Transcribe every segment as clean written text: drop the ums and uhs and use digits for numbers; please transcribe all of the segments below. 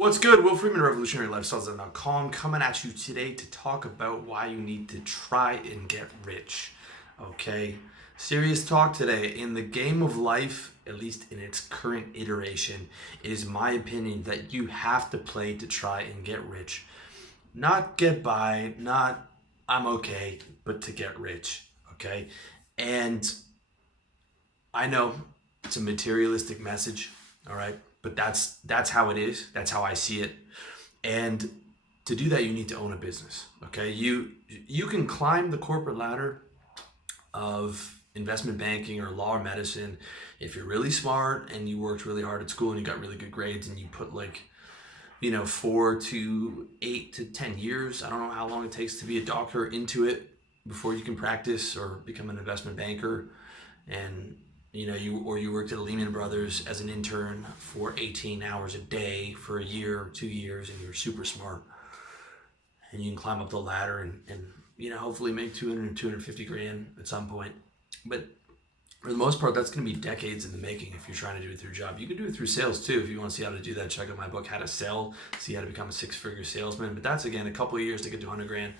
What's good? Will Freeman, RevolutionaryLifestyles.com, coming at you today to talk about why you need to try and get rich. Okay? Serious talk today. In the game of life, at least in its current iteration, it is my opinion that you have to play to try and get rich. Not get by, not I'm okay, but to get rich. Okay? And I know it's a materialistic message, all right? But that's how it is. That's how I see it. And to do that, you need to own a business. Okay, you can climb the corporate ladder of investment banking or law or medicine if you're really smart and you worked really hard at school and you got really good grades and you put 4 to 8 to 10 years. I don't know how long it takes to be a doctor into it before you can practice or become an investment banker. And you worked at Lehman Brothers as an intern for 18 hours a day for a year or 2 years, and you're super smart, and you can climb up the ladder and hopefully make 250 grand at some point. But for the most part, that's going to be decades in the making if you're trying to do it through a job. You can do it through sales too. If you want to see how to do that, check out my book, How to Sell, see how to become a six-figure salesman. But that's, again, a couple of years to get to 100 grand.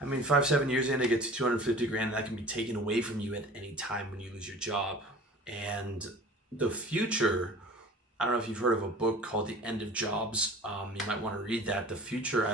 5-7 years in to get to 250 grand, that can be taken away from you at any time when you lose your job. And the future, I don't know if you've heard of a book called The End of Jobs. You might want to read that. The future,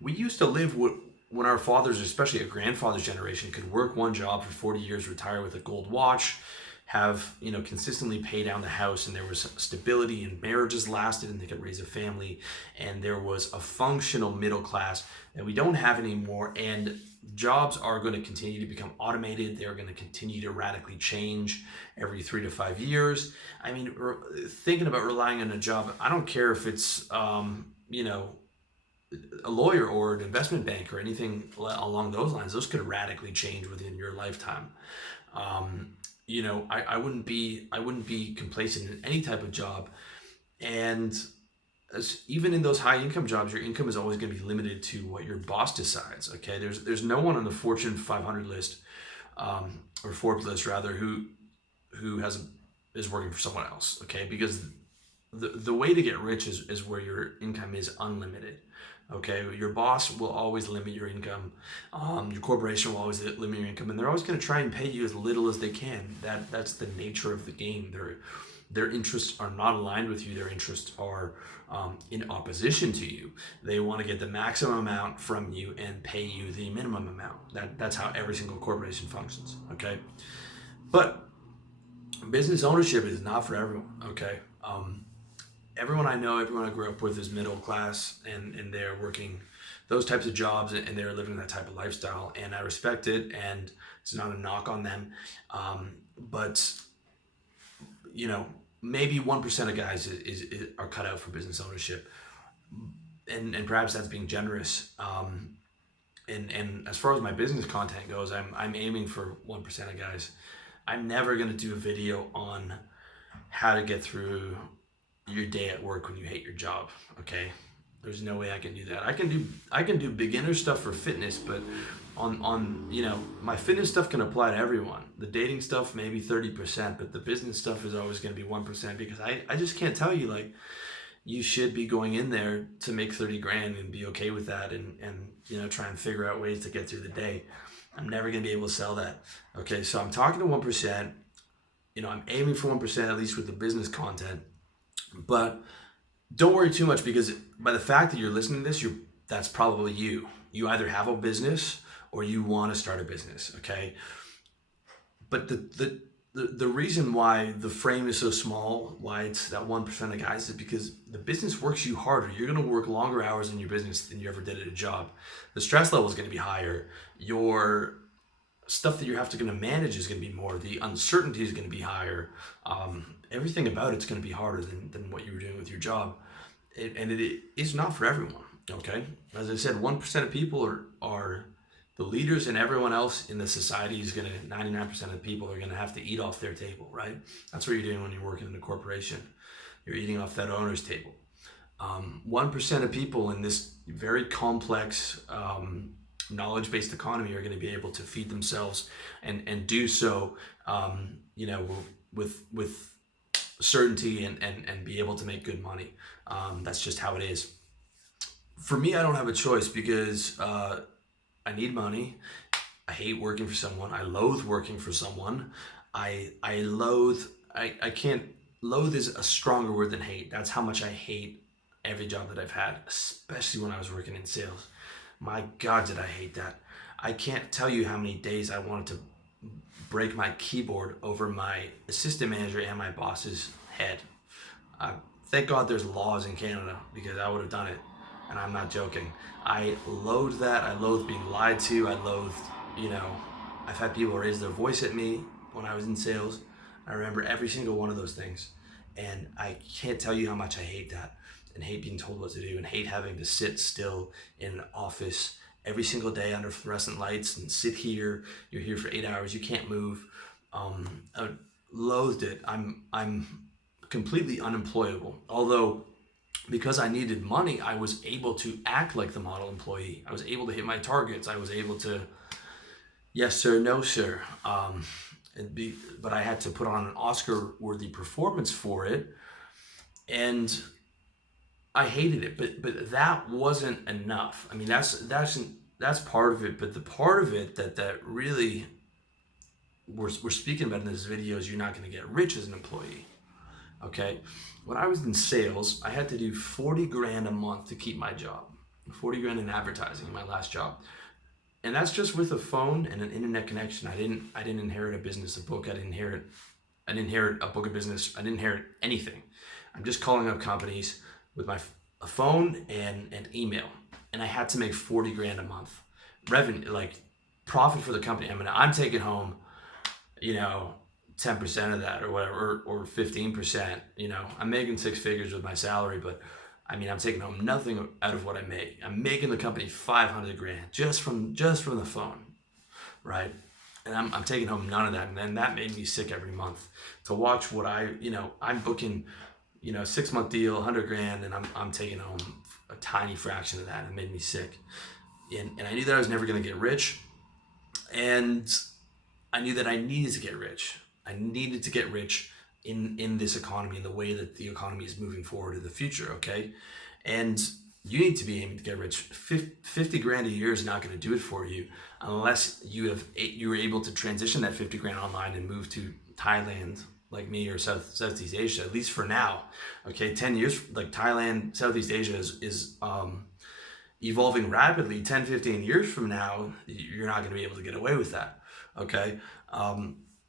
we used to live when our fathers, especially our grandfather's generation, could work one job for 40 years, retire with a gold watch, have consistently pay down the house, and there was stability and marriages lasted and they could raise a family, and there was a functional middle class that we don't have anymore. And jobs are going to continue to become automated. They're going to continue to radically change every 3 to 5 years. Thinking about relying on a job, I don't care if it's a lawyer or an investment bank or anything along those lines. Those could radically change within your lifetime. I wouldn't be complacent in any type of job. And even in those high income jobs, your income is always going to be limited to what your boss decides. Okay, there's no one on the Fortune 500 list, or Forbes list rather, who is working for someone else. Okay, because the way to get rich is where your income is unlimited. Okay, your boss will always limit your income. Your corporation will always limit your income, and they're always going to try and pay you as little as they can. That's the nature of the game. Their interests are not aligned with you. Their interests are in opposition to you. They want to get the maximum amount from you and pay you the minimum amount. That's how every single corporation functions. Okay, but business ownership is not for everyone. Okay. Everyone I know, everyone I grew up with is middle class, and they're working those types of jobs, and they're living that type of lifestyle, and I respect it, and it's not a knock on them. But maybe 1% of guys are cut out for business ownership, and perhaps that's being generous. And as far as my business content goes, I'm aiming for 1% of guys. I'm never going to do a video on how to get through your day at work when you hate your job. Okay, there's no way I can do that. I can do beginner stuff for fitness, but on my fitness stuff can apply to everyone. The dating stuff maybe 30%, but the business stuff is always going to be 1%, because I just can't tell you you should be going in there to make 30 grand and be okay with that, and try and figure out ways to get through the day. I'm never going to be able to sell that. Okay, so I'm talking to 1%. I'm aiming for 1% at least with the business content. But don't worry too much, because by the fact that you're listening to this, that's probably you. You either have a business or you want to start a business, okay? But the reason why the frame is so small, why it's that 1% of guys, is because the business works you harder. You're going to work longer hours in your business than you ever did at a job. The stress level is going to be higher. Your stuff that you have to going to manage is going to be more. The uncertainty is going to be higher. Everything about it's going to be harder than what you were doing with your job. And it is not for everyone, okay? As I said, 1% of people are the leaders, and everyone else in the society is 99% of the people are going to have to eat off their table, right? That's what you're doing when you're working in a corporation. You're eating off that owner's table. 1% of people in this very complex knowledge-based economy are going to be able to feed themselves and do so, with certainty and be able to make good money. That's just how it is. For me, I don't have a choice because I need money. I hate working for someone. I loathe working for someone. I loathe. I can't. Loathe is a stronger word than hate. That's how much I hate every job that I've had, especially when I was working in sales. My God, did I hate that. I can't tell you how many days I wanted to break my keyboard over my assistant manager and my boss's head. Thank God there's laws in Canada because I would have done it. And I'm not joking. I loathe that. I loathe being lied to. I loathe, I've had people raise their voice at me when I was in sales. I remember every single one of those things. And I can't tell you how much I hate that and hate being told what to do and hate having to sit still in an office every single day under fluorescent lights and sit here. You're here for 8 hours. You can't move. I loathed it. I'm completely unemployable. Although, because I needed money, I was able to act like the model employee. I was able to hit my targets. I was able to, yes sir, no sir. But I had to put on an Oscar-worthy performance for it, and I hated it. But that wasn't enough. I mean, that's part of it. But the part of it that really we're speaking about in this video is you're not going to get rich as an employee. Okay, when I was in sales, I had to do 40 grand a month to keep my job. 40 grand in advertising in my last job. And that's just with a phone and an internet connection. I didn't inherit a business, a book. I didn't inherit a book of business. I didn't inherit anything. I'm just calling up companies with a phone and email. And I had to make 40 grand a month. Revenue, like profit for the company. I mean, I'm taking home, 10% of that or whatever, or 15%. I'm making six figures with my salary, but I mean, I'm taking home nothing out of what I make. I'm making the company 500 grand just from the phone, right? And I'm taking home none of that. And then that made me sick every month to watch what I'm booking, 6-month deal, 100 grand, and I'm taking home a tiny fraction of that. It made me sick. And I knew that I was never going to get rich. And I knew that I needed to get rich. I needed to get rich in this economy, in the way that the economy is moving forward in the future, okay? And you need to be aiming to get rich. 50 grand a year is not going to do it for you unless you were able to transition that 50 grand online and move to Thailand like me or Southeast Asia, at least for now, okay? 10 years, like Thailand, Southeast Asia is evolving rapidly. 10, 15 years from now, you're not going to be able to get away with that, okay?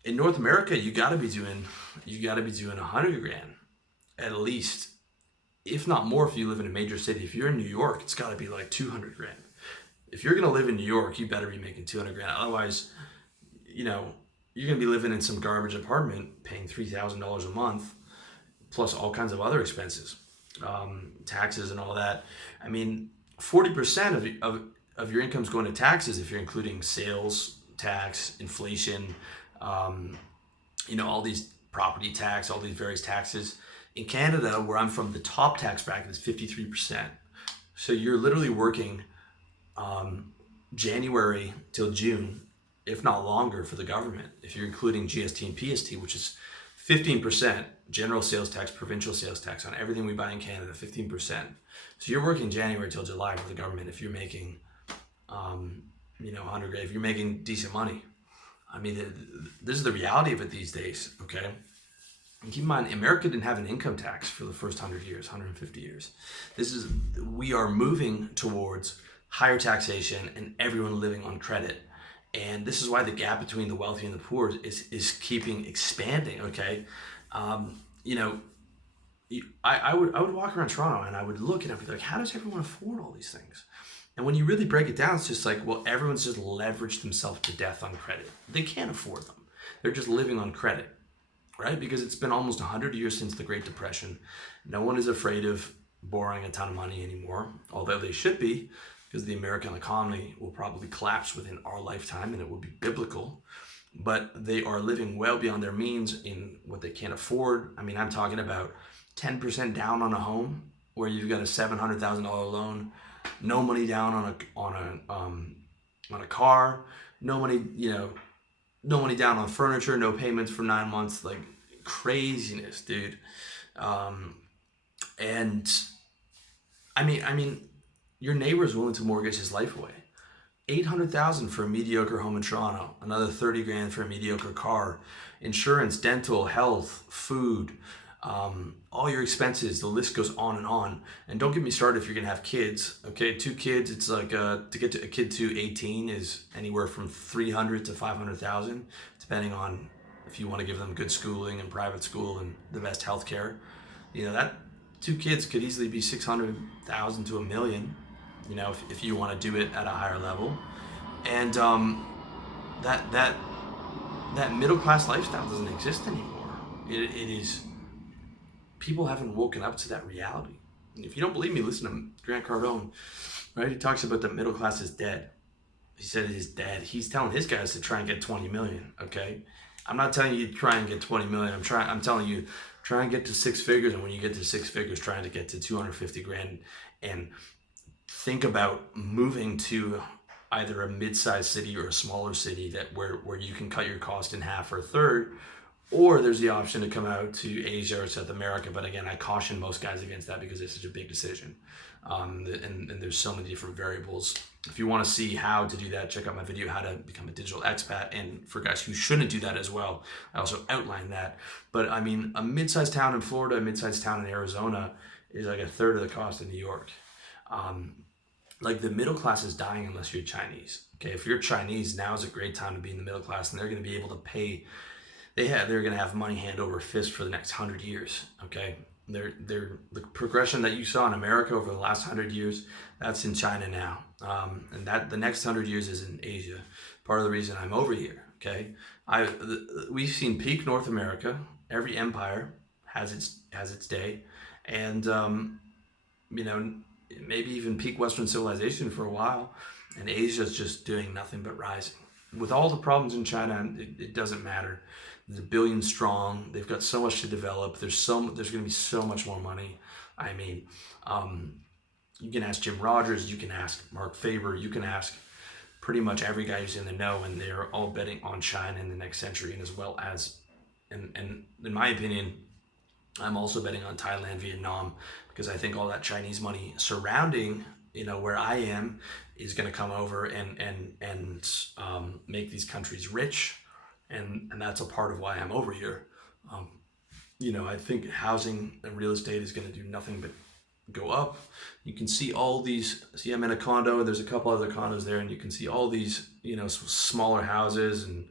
In North America, you got to be doing 100 grand at least, if not more. If you live in a major city, if you're in New York, it's got to be like 200 grand. If you're gonna live in New York, you better be making 200 grand. Otherwise, you're gonna be living in some garbage apartment, paying $3,000 a month, plus all kinds of other expenses, taxes and all that. I mean, 40% of your income is going to taxes if you're including sales tax, inflation. All these property tax, all these various taxes. In Canada, where I'm from, the top tax bracket is 53%. So you're literally working January till June, if not longer, for the government. If you're including GST and PST, which is 15% general sales tax, provincial sales tax on everything we buy in Canada, 15%. So you're working January till July for the government if you're making, 100 grand, if you're making decent money. I mean, this is the reality of it these days, okay? And keep in mind, America didn't have an income tax for the first 100 years, 150 years. We are moving towards higher taxation and everyone living on credit. And this is why the gap between the wealthy and the poor is keeping expanding, okay? I would walk around Toronto and I would look and I'd be like, how does everyone afford all these things? And when you really break it down, it's just like, well, everyone's just leveraged themselves to death on credit. They can't afford them. They're just living on credit, right? Because it's been almost 100 years since the Great Depression. No one is afraid of borrowing a ton of money anymore, although they should be, because the American economy will probably collapse within our lifetime and it will be biblical. But they are living well beyond their means in what they can't afford. I mean, I'm talking about 10% down on a home where you've got a $700,000 loan, no money down on a car, no money down on furniture, no payments for 9 months. Like, craziness, dude. And I mean, your neighbor's willing to mortgage his life away. 800,000 for a mediocre home in Toronto, another 30 grand for a mediocre car, insurance, dental, health, food, all your expenses. The list goes on and on. And don't get me started if you're gonna have kids. Okay, 2 kids, it's like to get to a kid to 18 is anywhere from 300 to 500,000, depending on if you want to give them good schooling and private school and the best health care. That 2 kids could easily be 600,000 to a million, if you want to do it at a higher level. And that that that middle class lifestyle doesn't exist anymore. It is people haven't woken up to that reality. And if you don't believe me, listen to Grant Cardone, right? He talks about the middle class is dead. He said it is dead. He's telling his guys to try and get 20 million. Okay, I'm not telling you to try and get 20 million. I'm telling you, try and get to 6 figures. And when you get to 6 figures, trying to get to 250 grand, and think about moving to either a mid-sized city or a smaller city where you can cut your cost in half or a third, or there's the option to come out to Asia or South America. But again, I caution most guys against that because it's such a big decision, and there's so many different variables. If you want to see how to do that, check out my video, How to Become a Digital Expat. And for guys who shouldn't do that as well, I also outline that. But I mean, a mid-sized town in Florida, a mid-sized town in Arizona is like a third of the cost of New York. Like the middle class is dying unless you're Chinese. Okay, if you're Chinese, now is a great time to be in the middle class, and they're going to be able to pay. They're going to have money hand over fist for the next 100 years. Okay, they're the progression that you saw in America over the last 100 years. That's in China now, and that the next 100 years is in Asia. Part of the reason I'm over here. Okay, we've seen peak North America. Every empire has its day, and maybe even peak Western civilization for a while, and Asia's just doing nothing but rising. With all the problems in China, it doesn't matter. They're 1 billion strong. They've got so much to develop. There's going to be so much more money. I mean, you can ask Jim Rogers, you can ask Mark Faber, you can ask pretty much every guy who's in the know, and they're all betting on China in the next century, and as well as, and in my opinion, I'm also betting on Thailand, Vietnam, because I think all that Chinese money surrounding, where I am, is going to come over and make these countries rich, and that's a part of why I'm over here. I think housing and real estate is going to do nothing but go up. You can see all these. See, I'm in a condo. There's a couple other condos there, and you can see all these, smaller houses, and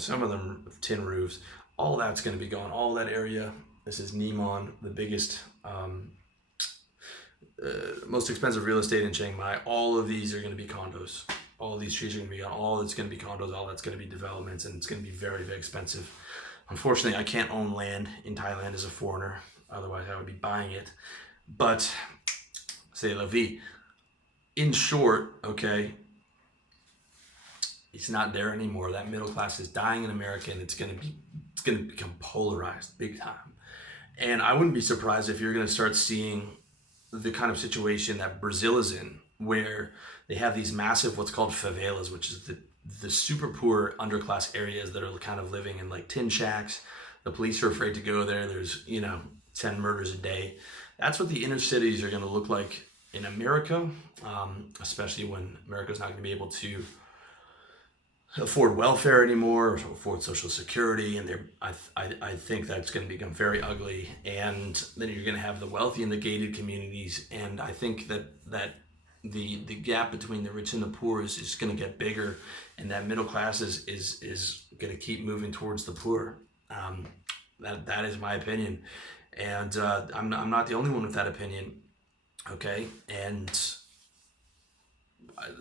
some of them have tin roofs. All that's going to be gone. All that area. This is Neiman, the biggest, most expensive real estate in Chiang Mai. All of these are going to be condos. All of these trees are going to be gone. All it's going to be condos. All that's going to be developments, and it's going to be very, very expensive. Unfortunately, I can't own land in Thailand as a foreigner. Otherwise, I would be buying it. But, c'est la vie. In short, okay, it's not there anymore. That middle class is dying in America, and it's going to become polarized big time. And I wouldn't be surprised if you're going to start seeing the kind of situation that Brazil is in, where they have these massive, what's called favelas, which is the super poor underclass areas that are kind of living in like tin shacks. The police are afraid to go there. There's, 10 murders a day. That's what the inner cities are going to look like in America, especially when America's not going to be able to afford welfare anymore, or afford Social Security, and I think that's going to become very ugly. And then you're going to have the wealthy and the gated communities, and I think that the gap between the rich and the poor is just going to get bigger, and that middle class is going to keep moving towards the poor. That is my opinion, and I'm not the only one with that opinion. Okay, and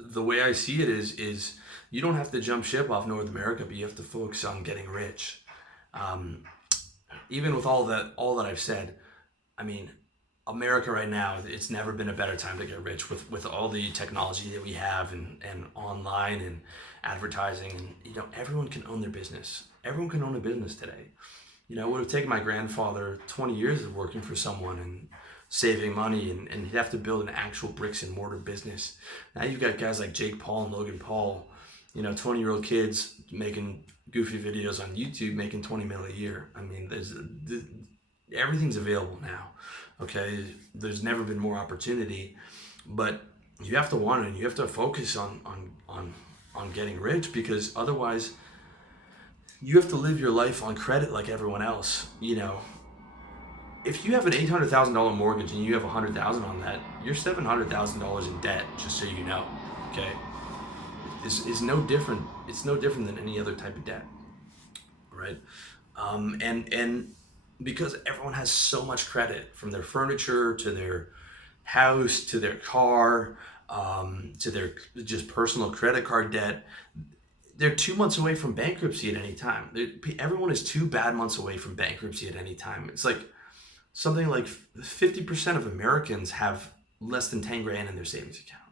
the way I see it is you don't have to jump ship off North America, but you have to focus on getting rich. Even with all that I've said, I mean, America right now, it's never been a better time to get rich with all the technology that we have, and online and advertising, and everyone can own their business. Everyone can own a business today. It would have taken my grandfather 20 years of working for someone and saving money, and he'd have to build an actual bricks and mortar business. Now you've got guys like Jake Paul and Logan Paul, 20-year-old kids making goofy videos on YouTube making 20 mil a year. I mean, everything's available now. Okay, there's never been more opportunity, but you have to want it, and you have to focus on getting rich, because otherwise you have to live your life on credit like everyone else. You know, if you have an $800,000 mortgage and you have $100,000 on that, you're $700,000 in debt. Just so you know, okay, this is no different. It's no different than any other type of debt, right? And because everyone has so much credit, from their furniture to their house to their car, to their just personal credit card debt, they're 2 months away from bankruptcy at any time. Everyone is 2 bad months away from bankruptcy at any time. It's like something like 50% of Americans have less than 10 grand in their savings account.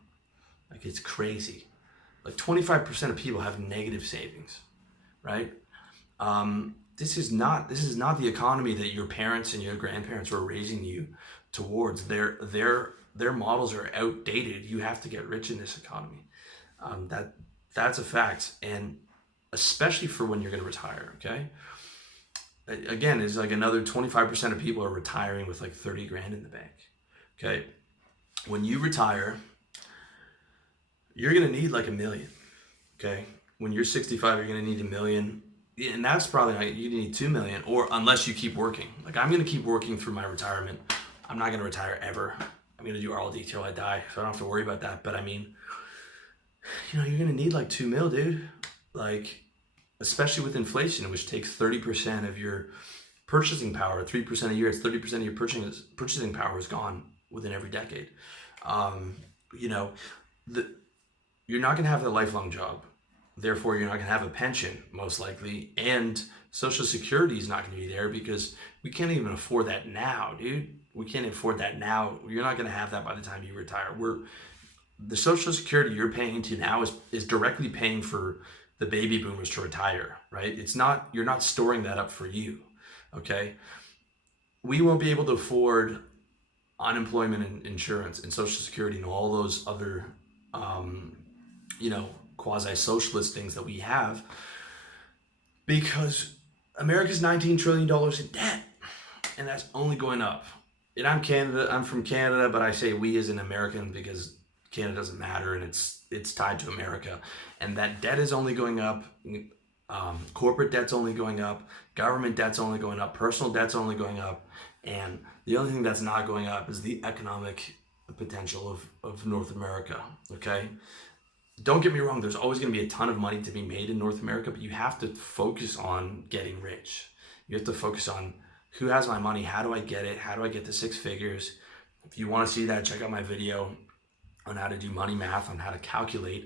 Like, it's crazy. Like 25% of people have negative savings, right? This is not the economy that your parents and your grandparents were raising you towards. Their models are outdated. You have to get rich in this economy. That's a fact, and especially for when you're going to retire. Okay. Again, it's like another 25% of people are retiring with like 30 grand in the bank. Okay. When you retire, you're going to need like $1 million. Okay. When you're 65, you're going to need $1 million. And that's probably not, you need 2 million, or unless you keep working. Like, I'm going to keep working through my retirement. I'm not going to retire ever. I'm going to do RLD till I die, so I don't have to worry about that. But I mean, you know, you're going to need like 2 mil, dude. Like, especially with inflation, which takes 30% of your purchasing power, 3% a year, it's 30% of your purchasing power is gone within every decade. You know, you're not going to have a lifelong job. Therefore, you're not going to have a pension, most likely. And Social Security is not going to be there, because we can't even afford that now, dude. We can't afford that now. You're not going to have that by the time you retire. The Social Security you're paying into now is directly paying for the baby boomers to retire, right? You're not storing that up for you, okay? We won't be able to afford unemployment insurance and Social Security and all those other, you know, quasi-socialist things that we have, because America's $19 trillion in debt, and that's only going up. And I'm from Canada, but I say we as an American because Canada doesn't matter, and it's tied to America, and that debt is only going up. Corporate debt's only going up, government debt's only going up, personal debt's only going up, and the only thing that's not going up is the economic potential of North America, okay? Don't get me wrong, there's always going to be a ton of money to be made in North America, but you have to focus on getting rich. You have to focus on, who has my money? How do I get it? How do I get to 6 figures? If you want to see that, check out my video on how to do money math, on how to calculate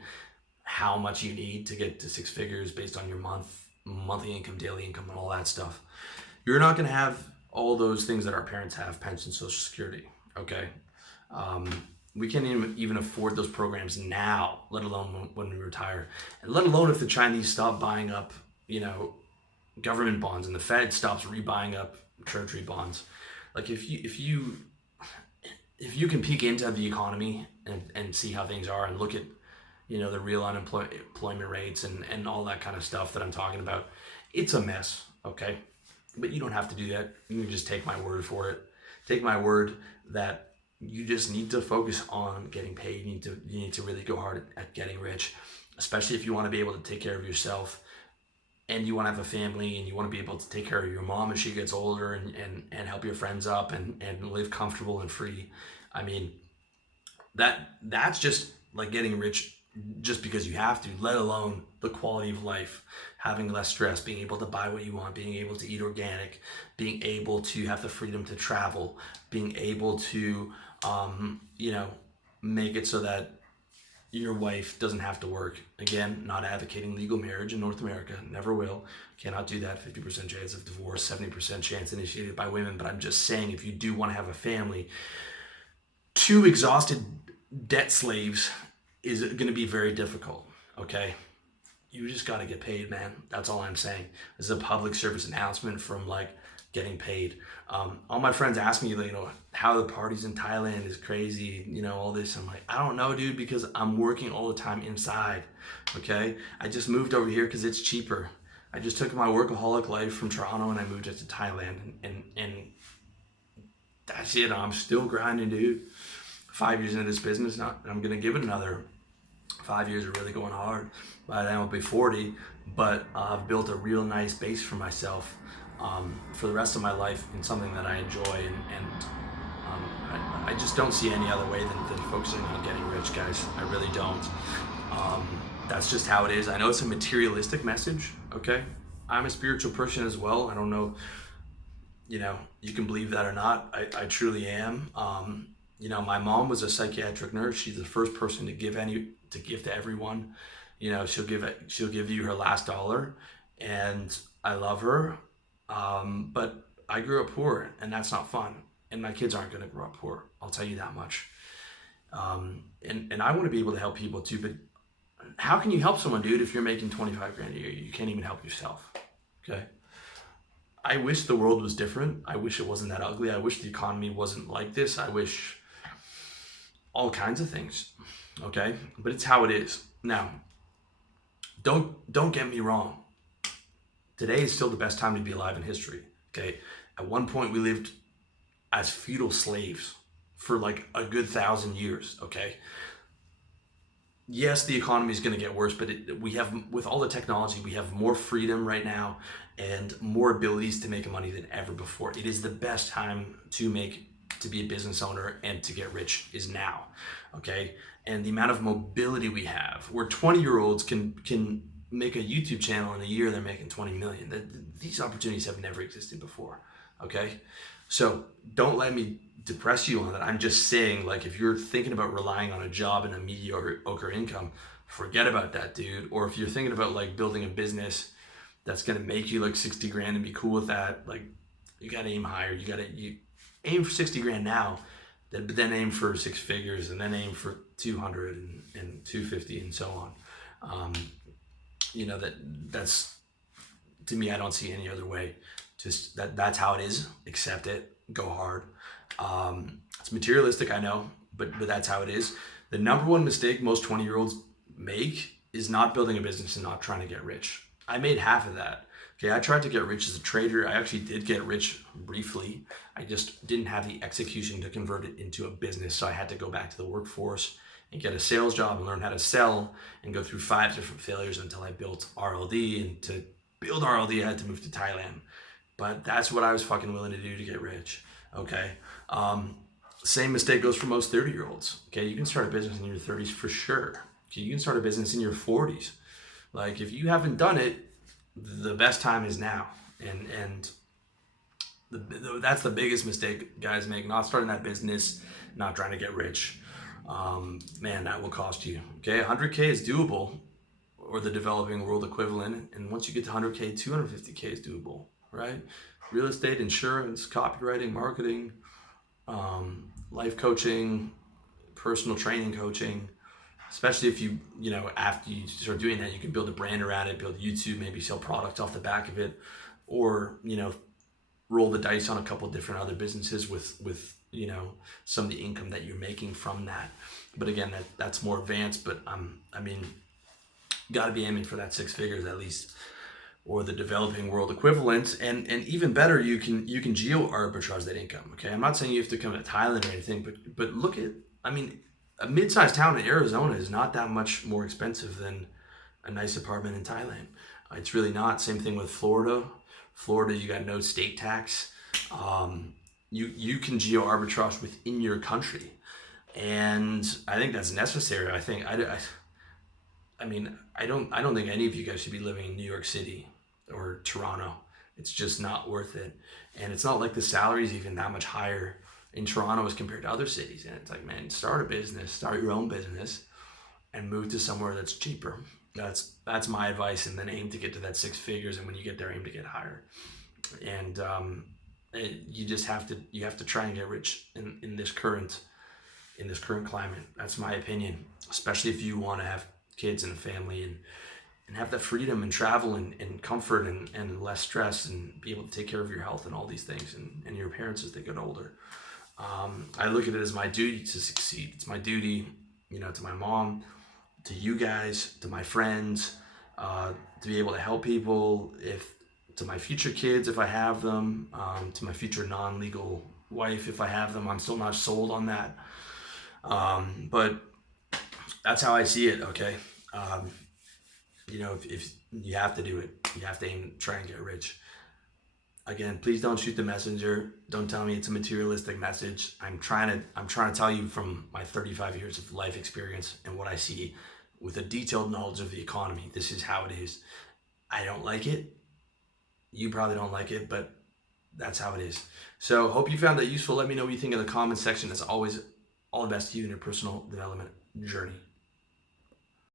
how much you need to get to 6 figures based on your monthly income, daily income, and all that stuff. You're not going to have all those things that our parents have, pension, Social Security, okay? We can't even afford those programs now, let alone when we retire, and let alone if the Chinese stop buying up, you know, government bonds, and the Fed stops rebuying up Treasury bonds. Like, if you can peek into the economy and see how things are, and look at, you know, the real unemployment rates and all that kind of stuff that I'm talking about, it's a mess, okay? But you don't have to do that. You can just take my word for it. Take my word that you just need to focus on getting paid. You need to really go hard at getting rich, especially if you want to be able to take care of yourself, and you want to have a family, and you want to be able to take care of your mom as she gets older, and help your friends up, and live comfortable and free. I mean, that's just like getting rich just because you have to, let alone the quality of life, having less stress, being able to buy what you want, being able to eat organic, being able to have the freedom to travel, being able to, you know, make it so that your wife doesn't have to work. Again, not advocating legal marriage in North America, never will, cannot do that. 50% chance of divorce, 70% chance initiated by women. But I'm just saying, if you do want to have a family, 2 exhausted debt slaves is going to be very difficult, okay? You just got to get paid, man. That's all I'm saying. This is a public service announcement from, like, getting paid. All my friends ask me, you know, how the parties in Thailand is crazy, you know, all this. I'm like, I don't know, dude, because I'm working all the time inside, okay? I just moved over here because it's cheaper. I just took my workaholic life from Toronto and I moved it to Thailand, and that's it. I'm still grinding, dude. 5 years into this business, I'm gonna give it another 5 years of really going hard. By then I'll be 40, but I've built a real nice base for myself for the rest of my life in something that I enjoy, and I just don't see any other way than focusing on getting rich, guys. I really don't. That's just how it is. I know it's a materialistic message, okay? I'm a spiritual person as well. I don't know, you can believe that or not. I truly am. My mom was a psychiatric nurse. She's the first person to give to everyone. She'll give you her last dollar, and I love her. But I grew up poor, and that's not fun. And my kids aren't going to grow up poor. I'll tell you that much. And I want to be able to help people too. But how can you help someone, dude, if you're making 25 grand a year? You can't even help yourself. Okay. I wish the world was different. I wish it wasn't that ugly. I wish the economy wasn't like this. I wish all kinds of things. Okay. But it's how it is. Now, don't get me wrong. Today is still the best time to be alive in history. Okay. At one point we lived as feudal slaves for like a good 1,000 years. Okay. Yes, the economy is going to get worse, but with all the technology, we have more freedom right now and more abilities to make money than ever before. It is the best time to be a business owner and to get rich is now. Okay. And the amount of mobility we have, where 20-year-olds can make a YouTube channel in a year, they're making 20 million. These opportunities have never existed before. Okay. So don't let me depress you on that. I'm just saying, like, if you're thinking about relying on a job and a mediocre income, forget about that, dude. Or if you're thinking about like building a business that's going to make you like 60 grand and be cool with that, like, you got to aim higher. You aim for 60 grand now, but then aim for 6 figures, and then aim for 200 and 250 and so on. That's, to me, I don't see any other way. Just that's how it is. Accept it. Go hard. It's materialistic, I know, but that's how it is. The number one mistake most 20-year-olds make is not building a business and not trying to get rich. I made half of that. Okay, I tried to get rich as a trader. I actually did get rich briefly. I just didn't have the execution to convert it into a business. So I had to go back to the workforce and get a sales job and learn how to sell and go through 5 different failures until I built RLD. And to build RLD, I had to move to Thailand. But that's what I was fucking willing to do to get rich. Okay. Same mistake goes for most 30-year-olds. Okay. You can start a business in your 30s for sure. Okay. You can start a business in your 40s. Like, if you haven't done it, the best time is now. And that's the biggest mistake guys make, not starting that business, not trying to get rich. Man, that will cost you. Okay. 100K is doable, or the developing world equivalent. And once you get to 100K, 250K is doable, right? Real estate, insurance, copywriting, marketing, life coaching, personal training coaching. Especially if after you start doing that, you can build a brand around it, build YouTube, maybe sell products off the back of it, or, roll the dice on a couple of different other businesses with some of the income that you're making from that. But again, that's more advanced, but got to be aiming for that 6 figures at least, or the developing world equivalent. And even better, you can geo arbitrage that income. Okay. I'm not saying you have to come to Thailand or anything, but look at, a mid-sized town in Arizona is not that much more expensive than a nice apartment in Thailand. It's really not. Same thing with Florida. Florida, you got no state tax. You can geo arbitrage within your country, and I think that's necessary. I don't think any of you guys should be living in New York City or Toronto. It's just not worth it. And it's not like the salary is even that much higher in Toronto as compared to other cities. And it's like, man, start a business, start your own business, and move to somewhere that's cheaper. That's my advice. And then aim to get to that 6 figures. And when you get there, aim to get higher. And you have to try and get rich in this current climate. That's my opinion, especially if you want to have kids and a family and have that freedom and travel and comfort and less stress and be able to take care of your health and all these things and your parents as they get older. I look at it as my duty to succeed. It's my duty, to my mom, to you guys, to my friends, to be able to help people, if to my future kids if I have them, to my future non-legal wife if I have them. I'm still not sold on that, but that's how I see it. Okay, if you have to do it, you have to aim, try and get rich. Again, please don't shoot the messenger. Don't tell me it's a materialistic message. I'm trying to tell you from my 35 years of life experience and what I see with a detailed knowledge of the economy. This is how it is. I don't like it. You probably don't like it, but that's how it is. So hope you found that useful. Let me know what you think in the comments section. As always, all the best to you in your personal development journey.